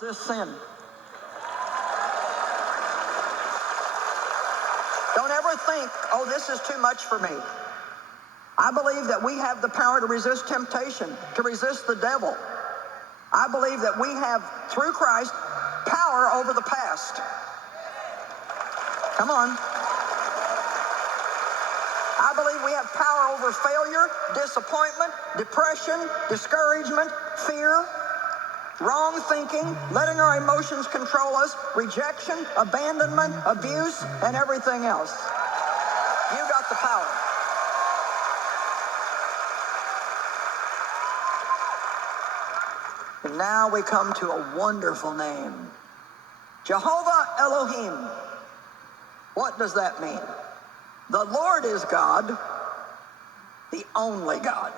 This sin. Don't ever think, oh, this is too much for me. I believe that we have the power to resist temptation, to resist the devil. I believe that we have, through Christ, power over the past. Come on. I believe we have power over failure, disappointment, depression, discouragement, fear, wrong thinking, letting our emotions control us, rejection, abandonment, abuse, and everything else. You got the power. And now we come to a wonderful name. Jehovah Elohim. What does that mean? The Lord is God, the only God.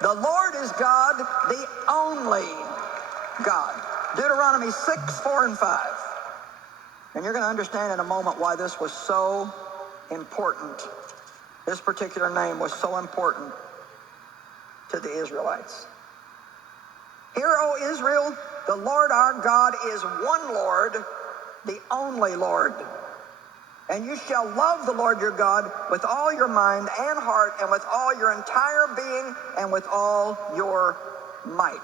The Lord is God, the only God. Deuteronomy 6, 4, and 5. And you're going to understand in a moment why this was so important. This particular name was so important to the Israelites. Hear, O Israel, the Lord our God is one Lord, the only Lord. And you shall love the Lord your God with all your mind and heart and with all your entire being and with all your might.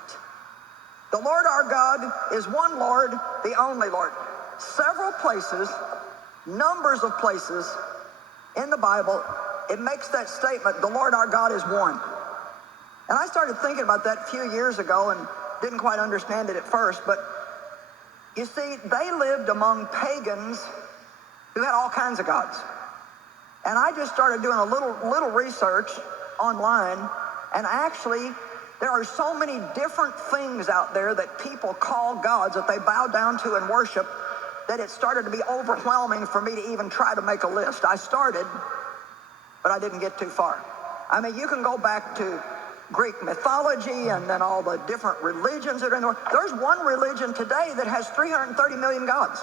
The Lord our God is one Lord, the only Lord. Several places, numbers of places in the Bible, it makes that statement, the Lord our God is one. And I started thinking about that a few years ago and didn't quite understand it at first, but you see, they lived among pagans who had all kinds of gods. And I just started doing a little research online, and actually there are so many different things out there that people call gods that they bow down to and worship that it started to be overwhelming for me to even try to make a list. I started, but I didn't get too far. I mean, you can go back to Greek mythology and then all the different religions that are in the world. There's one religion today that has 330 million gods.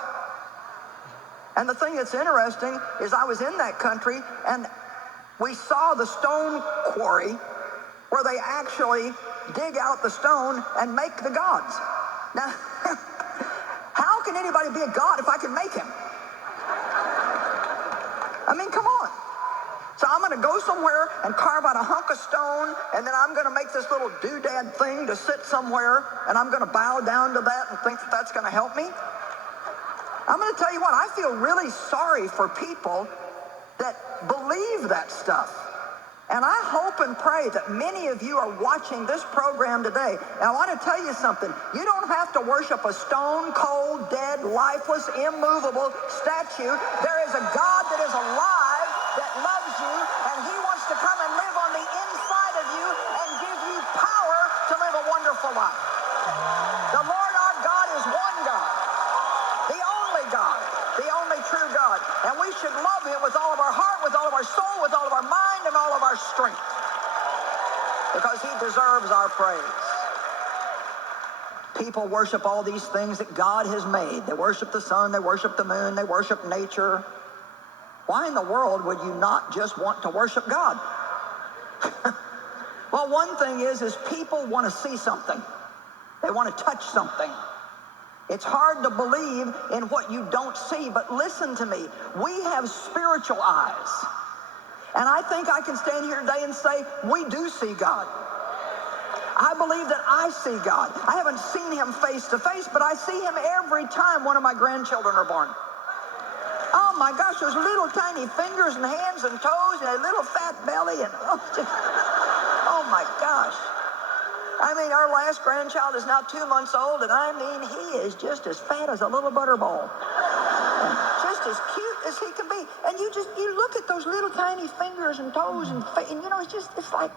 And the thing that's interesting is I was in that country and we saw the stone quarry where they actually dig out the stone and make the gods. Now, how can anybody be a god if I can make him? I mean, come on. So I'm going to go somewhere and carve out a hunk of stone, and then I'm going to make this little doodad thing to sit somewhere, and I'm going to bow down to that and think that that's going to help me? I'm going to tell you what, I feel really sorry for people that believe that stuff. And I hope and pray that many of you are watching this program today. And I want to tell you something. You don't have to worship a stone, cold, dead, lifeless, immovable statue. There is a God that is alive, that loves you, and he wants to come and live on the inside of you and give you power to live a wonderful life. The Lord our God is one God. The only God, the only true God. And we should love him with all of our heart, with all of our soul, with all of our mind, and all of our strength. Because he deserves our praise. People worship all these things that God has made. They worship the sun, they worship the moon, they worship nature. Why in the world would you not just want to worship God? Well, one thing is people want to see something. They want to touch something. It's hard to believe in what you don't see, but listen to me. We have spiritual eyes. And I think I can stand here today and say, we do see God. I believe that I see God. I haven't seen him face to face, but I see him every time one of my grandchildren are born. Oh my gosh, those little tiny fingers and hands and toes and a little fat belly and oh my gosh. I mean, our last grandchild is now 2 months old, and I mean, he is just as fat as a little butterball. Just as cute as he can be. And you look at those little tiny fingers and toes and you know, it's like,